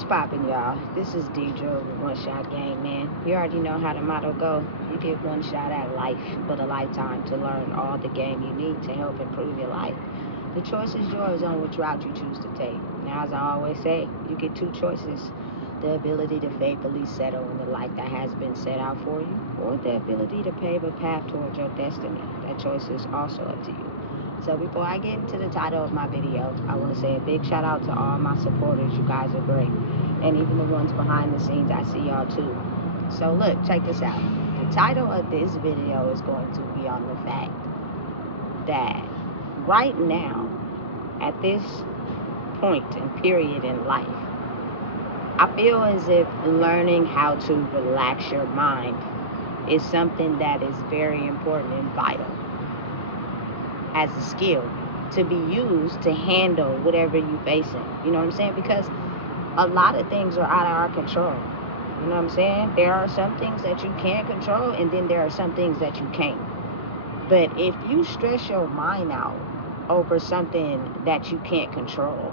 What's poppin', y'all? This is Deidre with One Shot Game, man. You already know how the motto go. You get one shot at life, but a lifetime to learn all the game you need to help improve your life. The choice is yours on which route you choose to take. Now, as I always say, you get two choices. The ability to faithfully settle in the life that has been set out for you, or the ability to pave a path towards your destiny. That choice is also up to you. So before I get into the title of my video, I want to say a big shout out to all my supporters. You guys are great. And even the ones behind the scenes, I see y'all too. So look, check this out. The title of this video is going to be on the fact that right now, at this point and period in life, I feel as if learning how to relax your mind is something that is very important and vital as a skill to be used to handle whatever you're facing. You know what I'm saying? Because a lot of things are out of our control. You know what I'm saying? There are some things that you can control, and then there are some things that you can't. But if you stress your mind out over something that you can't control,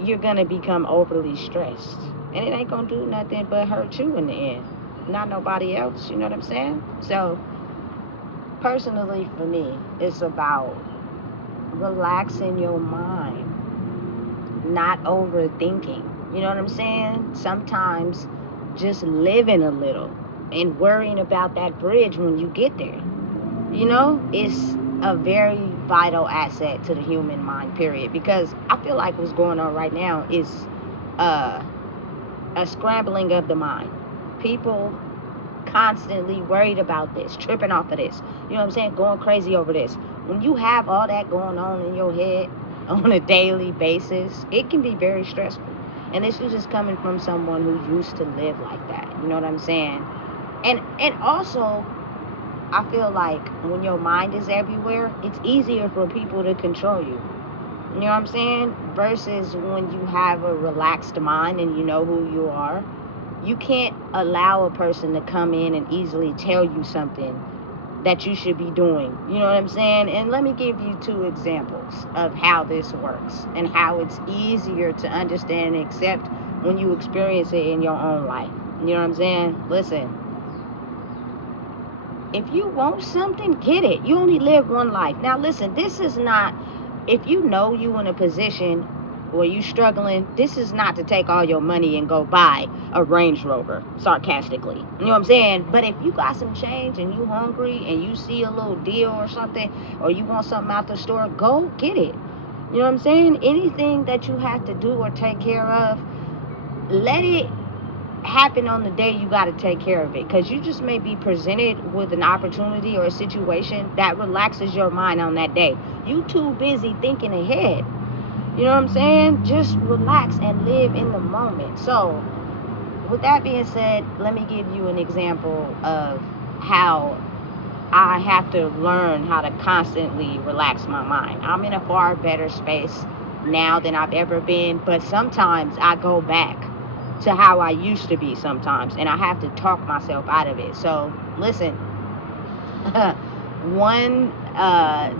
you're going to become overly stressed. And it ain't going to do nothing but hurt you in the end. Not nobody else. You know what I'm saying? So, personally, for me, it's about relaxing your mind, not overthinking. You know what I'm saying? Sometimes just living a little and worrying about that bridge when you get there. You know, it's a very vital asset to the human mind, period. Because I feel like what's going on right now is a scrambling of the mind. People constantly worried about this, tripping off of this, you know what I'm saying, going crazy over this. When you have all that going on in your head on a daily basis, it can be very stressful. And this is just coming from someone who used to live like that, you know what I'm saying? And also, I feel like when your mind is everywhere, it's easier for people to control you. You know what I'm saying? Versus when you have a relaxed mind and you know who you are, you can't allow a person to come in and easily tell you something that you should be doing. You know what I'm saying? And let me give you two examples of how this works and how it's easier to understand and accept when you experience it in your own life. You know what I'm saying? Listen, if you want something, get it. You only live one life. Now listen, this is not, if you know you in a position where you struggling, this is not to take all your money and go buy a Range Rover, sarcastically. You know what I'm saying? But if you got some change and you hungry and you see a little deal or something, or you want something out the store, go get it. You know what I'm saying? Anything that you have to do or take care of, let it happen on the day you got to take care of it, because you just may be presented with an opportunity or a situation that relaxes your mind on that day. You too busy thinking ahead. You know what I'm saying? Just relax and live in the moment. So, with that being said, let me give you an example of how I have to learn how to constantly relax my mind. I'm in a far better space now than I've ever been, but sometimes I go back to how I used to be sometimes, and I have to talk myself out of it. So, listen, one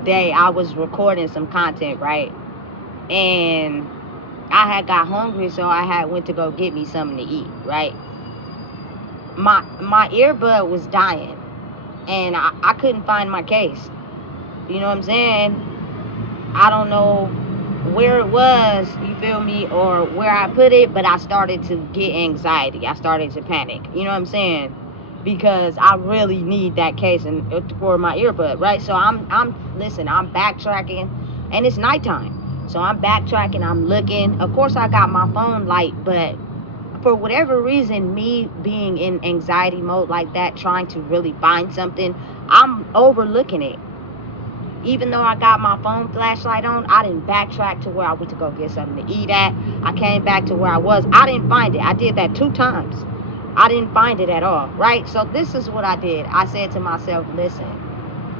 day I was recording some content, right? And I had got hungry, so I had went to go get me something to eat, right? My earbud was dying, and I couldn't find my case. You know what I'm saying? I don't know where it was, you feel me, or where I put it, but I started to get anxiety. I started to panic. You know what I'm saying? Because I really need that case and for my earbud, right? So I'm backtracking, and it's nighttime. So I'm backtracking, I'm looking. Of course, I got my phone light, but for whatever reason, me being in anxiety mode like that, trying to really find something, I'm overlooking it. Even though I got my phone flashlight on, I didn't backtrack to where I went to go get something to eat at. I came back to where I was. I didn't find it. I did that 2 times. I didn't find it at all, right? So this is what I did. I said to myself, listen,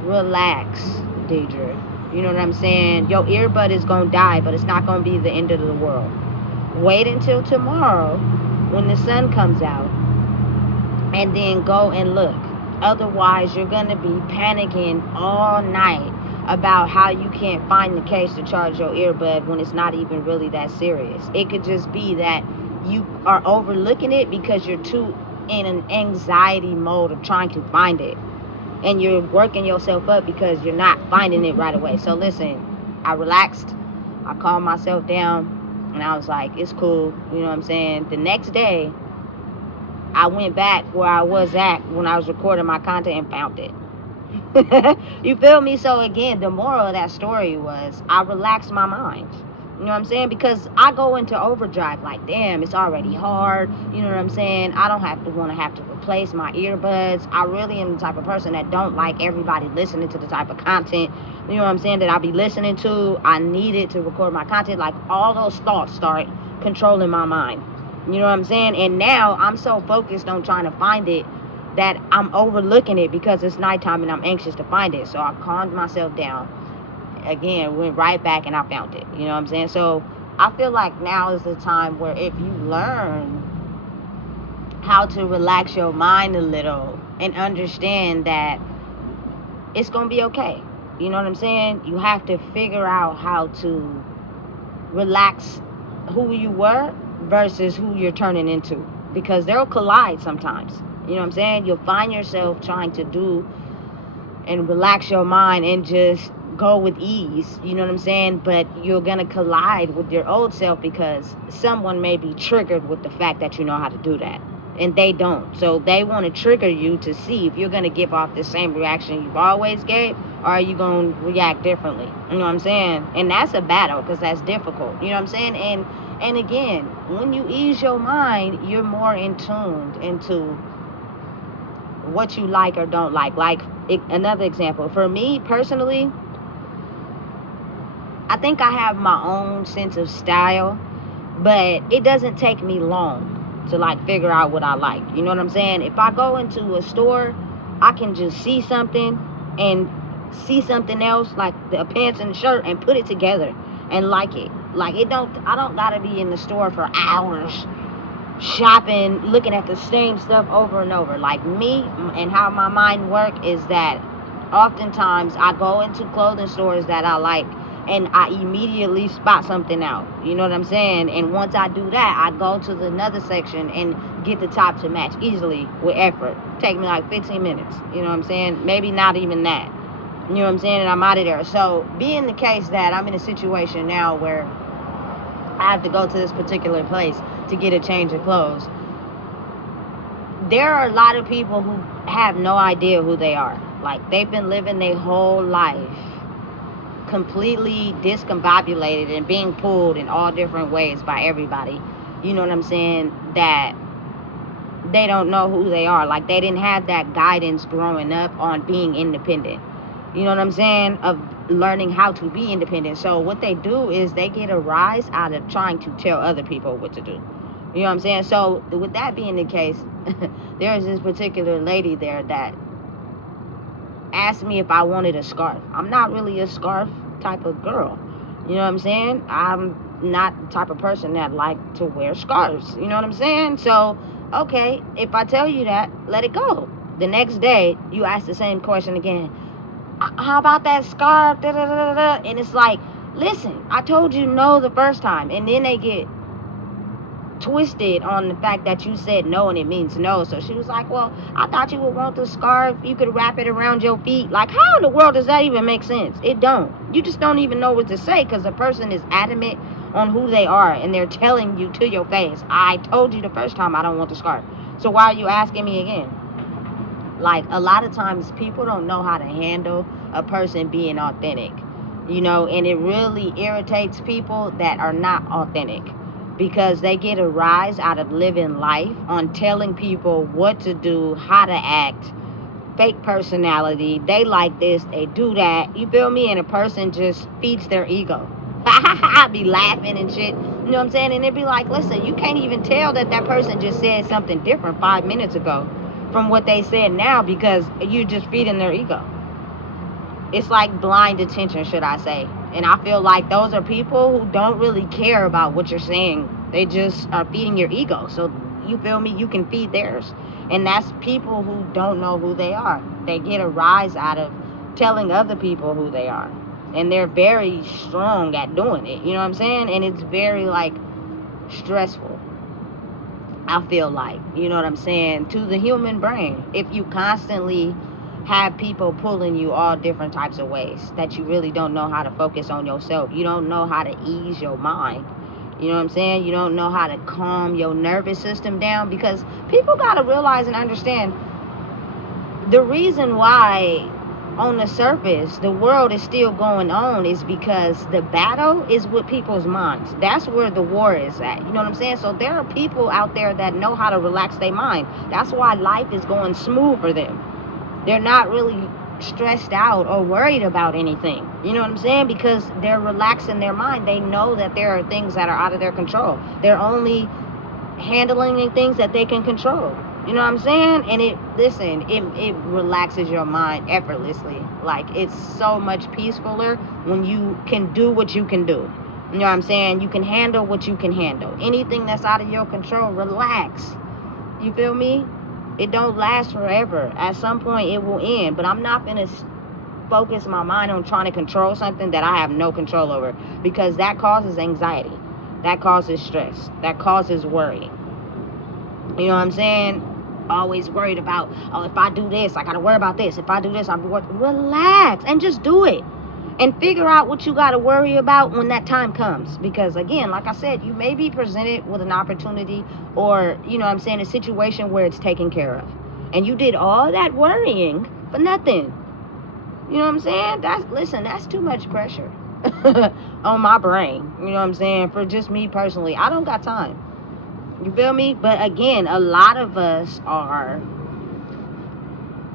relax, Deidre. You know what I'm saying? Your earbud is going to die, but it's not going to be the end of the world. Wait until tomorrow when the sun comes out, and then go and look. Otherwise, you're going to be panicking all night about how you can't find the case to charge your earbud when it's not even really that serious. It could just be that you are overlooking it because you're too in an anxiety mode of trying to find it, and you're working yourself up because you're not finding it right away. So listen, I relaxed, I calmed myself down, and I was like, it's cool, you know what I'm saying? The next day, I went back where I was at when I was recording my content and found it. You feel me? So again, the moral of that story was I relaxed my mind. You know what I'm saying? Because I go into overdrive like, damn, it's already hard. You know what I'm saying? I don't have to replace my earbuds. I really am the type of person that don't like everybody listening to the type of content, you know what I'm saying, that I be listening to. I needed to record my content. Like, all those thoughts start controlling my mind. You know what I'm saying? And now I'm so focused on trying to find it that I'm overlooking it because it's nighttime and I'm anxious to find it. So I calmed myself down. Again, went right back and I found it. You know what I'm saying? So I feel like now is the time where if you learn how to relax your mind a little and understand that it's going to be okay. You know what I'm saying? You have to figure out how to relax who you were versus who you're turning into, because they'll collide sometimes. You know what I'm saying? You'll find yourself trying to do and relax your mind and just go with ease, you know what I'm saying? But you're gonna collide with your old self because someone may be triggered with the fact that you know how to do that, and they don't. So they want to trigger you to see if you're gonna give off the same reaction you've always gave, or are you gonna react differently. You know what I'm saying? And that's a battle because that's difficult. You know what I'm saying? And again, when you ease your mind, you're more in tuned into what you like or don't like. Like, another example, for me personally, I think I have my own sense of style, but it doesn't take me long to like figure out what I like. You know what I'm saying? If I go into a store, I can just see something and see something else, like the pants and the shirt, and put it together and like it. Like, I don't gotta be in the store for hours shopping, looking at the same stuff over and over. Like, me and how my mind work is that oftentimes I go into clothing stores that I like and I immediately spot something out. You know what I'm saying? And once I do that, I go to another section and get the top to match easily with effort. Take me like 15 minutes. You know what I'm saying? Maybe not even that. You know what I'm saying? And I'm out of there. So, being the case that I'm in a situation now where I have to go to this particular place to get a change of clothes, there are a lot of people who have no idea who they are. Like, they've been living their whole life completely discombobulated and being pulled in all different ways by everybody. You know what I'm saying? That they don't know who they are. Like, they didn't have that guidance growing up on being independent. You know what I'm saying? Of learning how to be independent. So what they do is they get a rise out of trying to tell other people what to do. You know what I'm saying? So with that being the case, there's this particular lady there that asked me if I wanted a scarf. I'm not really a scarf type of girl. You know what I'm saying? I'm not the type of person that like to wear scarves. You know what I'm saying? So, okay, if I tell you that, let it go. The next day, you ask the same question again. How about that scarf? Da, da, da, da. And it's like, listen, I told you no the first time. And then they get twisted on the fact that you said no and it means no. So she was like, well, I thought you would want the scarf. You could wrap it around your feet. Like, how in the world does that even make sense? It don't. You just don't even know what to say because the person is adamant on who they are and they're telling you to your face, I told you the first time I don't want the scarf. So why are you asking me again? Like, a lot of times people don't know how to handle a person being authentic, you know, and it really irritates people that are not authentic because they get a rise out of living life on telling people what to do, how to act, fake personality. They like this, they do that, you feel me? And a person just feeds their ego. I be laughing and shit, you know what I'm saying? And it'd be like, listen, you can't even tell that person just said something different 5 minutes ago from what they said now because you're just feeding their ego. It's like blind attention, should I say. And I feel like those are people who don't really care about what you're saying. They just are feeding your ego. So, you feel me? You can feed theirs. And that's people who don't know who they are. They get a rise out of telling other people who they are. And they're very strong at doing it. You know what I'm saying? And it's very, like, stressful. I feel like, you know what I'm saying, to the human brain. If you constantly have people pulling you all different types of ways, that you really don't know how to focus on yourself. You don't know how to ease your mind. You know what I'm saying? You don't know how to calm your nervous system down, because people got to realize and understand the reason why on the surface the world is still going on is because the battle is with people's minds. That's where the war is at. You know what I'm saying? So there are people out there that know how to relax their mind. That's why life is going smooth for them. They're not really stressed out or worried about anything. You know what I'm saying? Because they're relaxing their mind. They know that there are things that are out of their control. They're only handling things that they can control. You know what I'm saying? And it relaxes your mind effortlessly. Like, it's so much peacefuler when you can do what you can do. You know what I'm saying? You can handle what you can handle. Anything that's out of your control, relax. You feel me? It don't last forever. At some point it will end, but I'm not gonna focus my mind on trying to control something that I have no control over, because that causes anxiety, that causes stress, that causes worry. You know what I'm saying? Always worried about, oh, if I do this, I gotta worry about this. If I do this, I'll be worried. Relax and just do it. And figure out what you gotta worry about when that time comes. Because again, like I said, you may be presented with an opportunity, or, you know what I'm saying, a situation where it's taken care of. And you did all that worrying for nothing. You know what I'm saying? That's too much pressure on my brain. You know what I'm saying? For just me personally, I don't got time. You feel me? But again, a lot of us are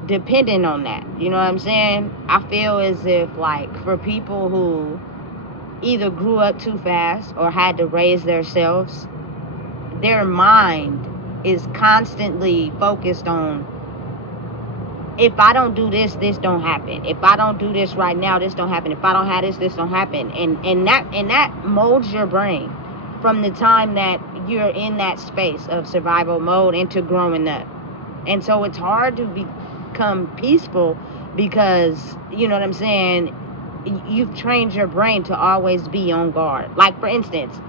dependent on that. You know what I'm saying? I feel as if, like, for people who either grew up too fast or had to raise themselves, their mind is constantly focused on, if I don't do this, this don't happen. If I don't do this right now, this don't happen. If I don't have this, this don't happen. And that molds your brain from the time that you're in that space of survival mode into growing up. And so it's hard to become peaceful, because, you know what I'm saying, you've trained your brain to always be on guard. Like, for instance,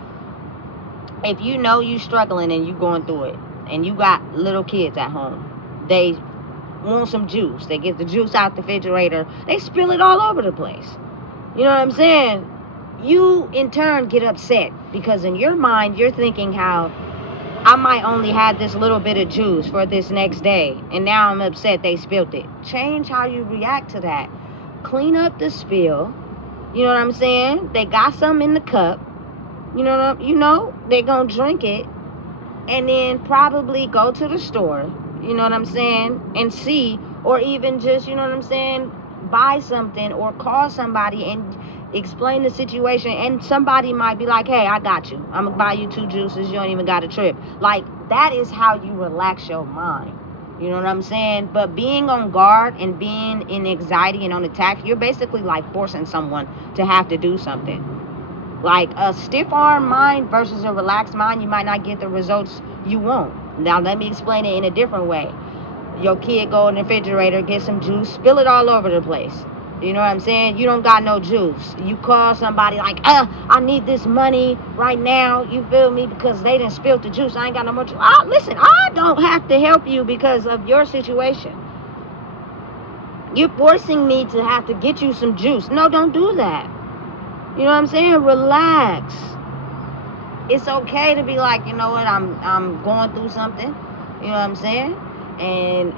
if you know you're struggling and you're going through it, and you got little kids at home, they want some juice, they get the juice out the refrigerator, they spill it all over the place. You know what I'm saying? You in turn get upset, because in your mind you're thinking how, I might only have this little bit of juice for this next day, and now I'm upset they spilled it. Change how you react to that. Clean up the spill. You know what I'm saying? They got some in the cup. You know, they're gonna drink it, and then probably go to the store, you know what I'm saying, and see, or even just, you know what I'm saying, buy something or call somebody and explain the situation, and somebody might be like, hey, I got you, I'm gonna buy you 2 juices, you don't even got a trip. Like, that is how you relax your mind. You know what I'm saying? But being on guard and being in anxiety and on attack, you're basically like forcing someone to have to do something. Like, a stiff arm mind versus a relaxed mind, you might not get the results you want. Now let me explain it in a different way. Your kid go in the refrigerator, get some juice, spill it all over the place. You know what I'm saying? You don't got no juice. You call somebody like, I need this money right now, you feel me, because they done spilled the juice, I ain't got no more juice. Listen, I don't have to help you because of your situation. You're forcing me to have to get you some juice. No, don't do that. You know what I'm saying? Relax. It's okay to be like, you know what, I'm going through something. You know what I'm saying? And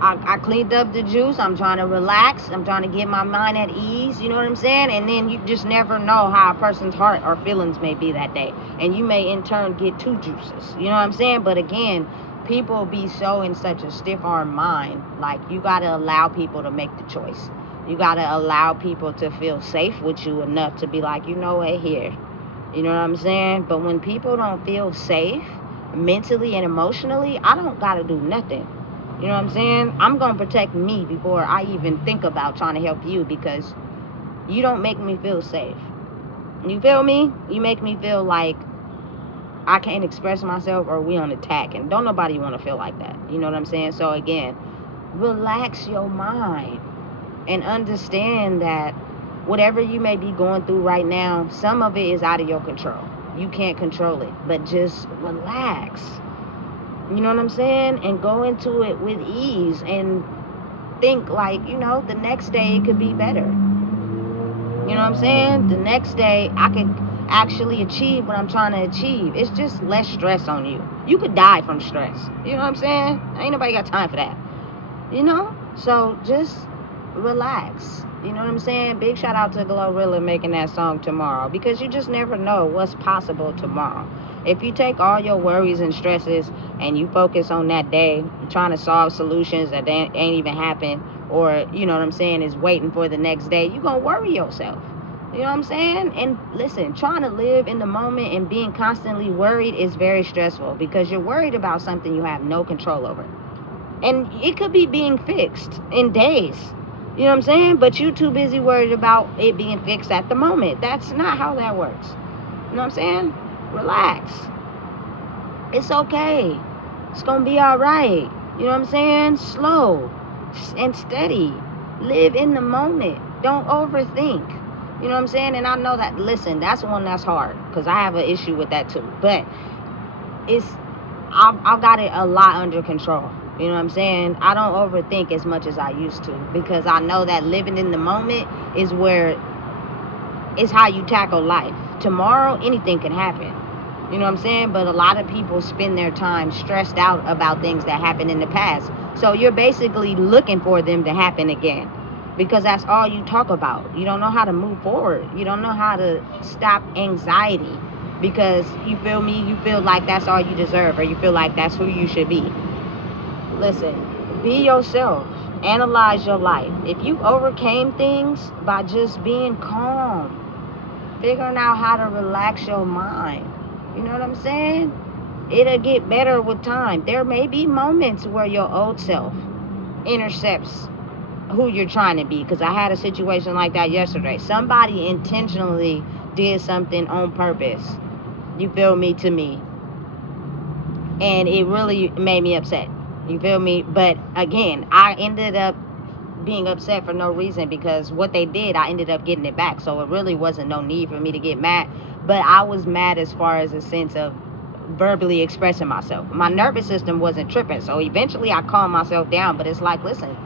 I cleaned up the juice. I'm trying to relax. I'm trying to get my mind at ease. You know what I'm saying? And then you just never know how a person's heart or feelings may be that day. And you may in turn get 2 juices. You know what I'm saying? But again, people be so in such a stiff-arm mind. Like, you got to allow people to make the choice. You got to allow people to feel safe with you enough to be like, you know what, here. You know what I'm saying? But when people don't feel safe mentally and emotionally, I don't got to do nothing. You know what I'm saying? I'm going to protect me before I even think about trying to help you, because you don't make me feel safe. You feel me? You make me feel like I can't express myself, or we on attack. And don't nobody want to feel like that. You know what I'm saying? So again, relax your mind and understand that whatever you may be going through right now, some of it is out of your control. You can't control it. But just relax. You know what I'm saying? And go into it with ease and think like, the next day it could be better. You know what I'm saying? The next day I could actually achieve what I'm trying to achieve. It's just less stress on you. You could die from stress. You know what I'm saying? Ain't nobody got time for that. So just relax. You know what I'm saying? Big shout out to Glorilla making that song Tomorrow, because you just never know what's possible tomorrow. If you take all your worries and stresses and you focus on that day, trying to solve solutions that ain't even happen, or, you know what I'm saying, is waiting for the next day, you're going to worry yourself. You know what I'm saying? And listen, trying to live in the moment and being constantly worried is very stressful, because you're worried about something you have no control over. And it could be being fixed in days. You know what I'm saying? But you too busy worried about it being fixed at the moment. That's not how that works. You know what I'm saying? Relax. It's okay. It's going to be all right. You know what I'm saying? Slow and steady. Live in the moment. Don't overthink. You know what I'm saying? And I know that, listen, that's one that's hard, because I have an issue with that too. But I've got it a lot under control. You know what I'm saying? I don't overthink as much as I used to, because I know that living in the moment is how you tackle life. Tomorrow, anything can happen. You know what I'm saying? But a lot of people spend their time stressed out about things that happened in the past. So you're basically looking for them to happen again, because that's all you talk about. You don't know how to move forward. You don't know how to stop anxiety, because you feel me? You feel like that's all you deserve, or you feel like that's who you should be. Listen, be yourself. Analyze your life. If you overcame things by just being calm, figuring out how to relax your mind, you know what I'm saying? It'll get better with time. There may be moments where your old self intercepts who you're trying to be, because I had a situation like that yesterday. Somebody intentionally did something on purpose, you feel me, to me, and it really made me upset. You feel me? But again, I ended up being upset for no reason, because what they did, I ended up getting it back. So it really wasn't no need for me to get mad. But I was mad as far as a sense of verbally expressing myself. My nervous system wasn't tripping. So eventually I calmed myself down. But it's like, listen,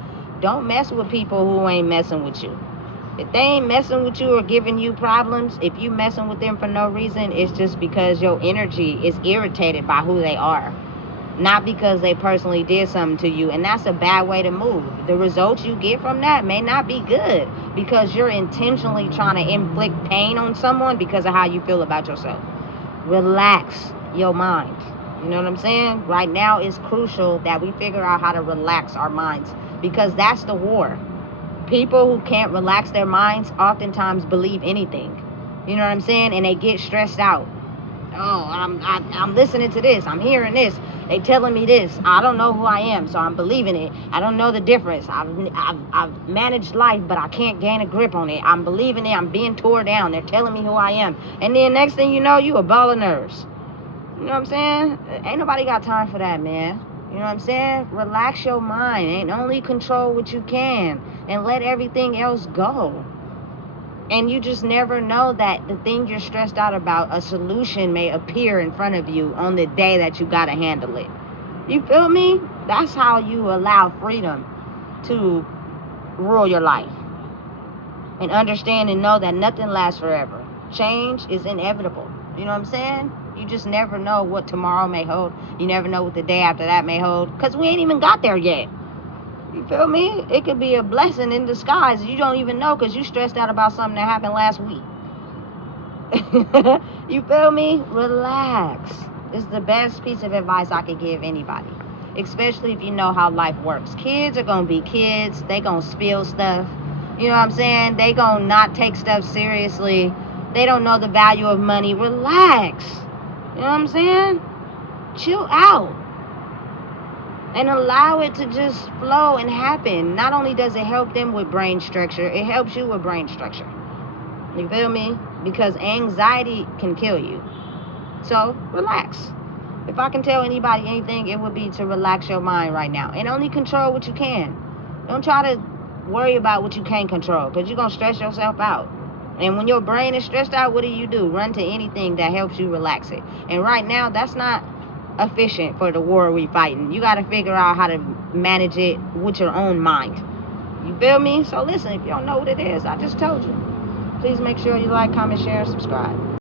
don't mess with people who ain't messing with you. If they ain't messing with you or giving you problems, if you messing with them for no reason, it's just because your energy is irritated by who they are, not because they personally did something to you. And that's a bad way to move. The results you get from that may not be good, because you're intentionally trying to inflict pain on someone because of how you feel about yourself. Relax your mind. You know what I'm saying? Right now it's crucial that we figure out how to relax our minds, because that's the war. People who can't relax their minds oftentimes believe anything. You know what I'm saying? And they get stressed out. Oh, I'm listening to this. I'm hearing this. They telling me this. I don't know who I am, so I'm believing it. I don't know the difference. I've managed life, but I can't gain a grip on it. I'm believing it. I'm being tore down. They're telling me who I am. And then next thing you know, you a ball of nerves. You know what I'm saying? Ain't nobody got time for that, man. You know what I'm saying? Relax your mind and only control what you can, and let everything else go. And you just never know that the thing you're stressed out about, a solution may appear in front of you on the day that you gotta handle it. You feel me? That's how you allow freedom to rule your life. And understand and know that nothing lasts forever. Change is inevitable. You know what I'm saying? You just never know what tomorrow may hold. You never know what the day after that may hold, because we ain't even got there yet. You feel me? It could be a blessing in disguise. You don't even know, because you stressed out about something that happened last week. You feel me? Relax. It's the best piece of advice I could give anybody, especially if you know how life works. Kids are going to be kids. They going to spill stuff. You know what I'm saying? They going to not take stuff seriously. They don't know the value of money. Relax. You know what I'm saying? Chill out. And allow it to just flow and happen. Not only does it help them with brain structure, it helps you with brain structure. You feel me? Because anxiety can kill you. So, relax. If I can tell anybody anything, it would be to relax your mind right now. And only control what you can. Don't try to worry about what you can't control, because you're going to stress yourself out. And when your brain is stressed out, what do? Run to anything that helps you relax it. And right now, that's not efficient for the war we fighting. You got to figure out how to manage it with your own mind. You feel me? So listen, if you don't know what it is, I just told you. Please make sure you like, comment, share, and subscribe.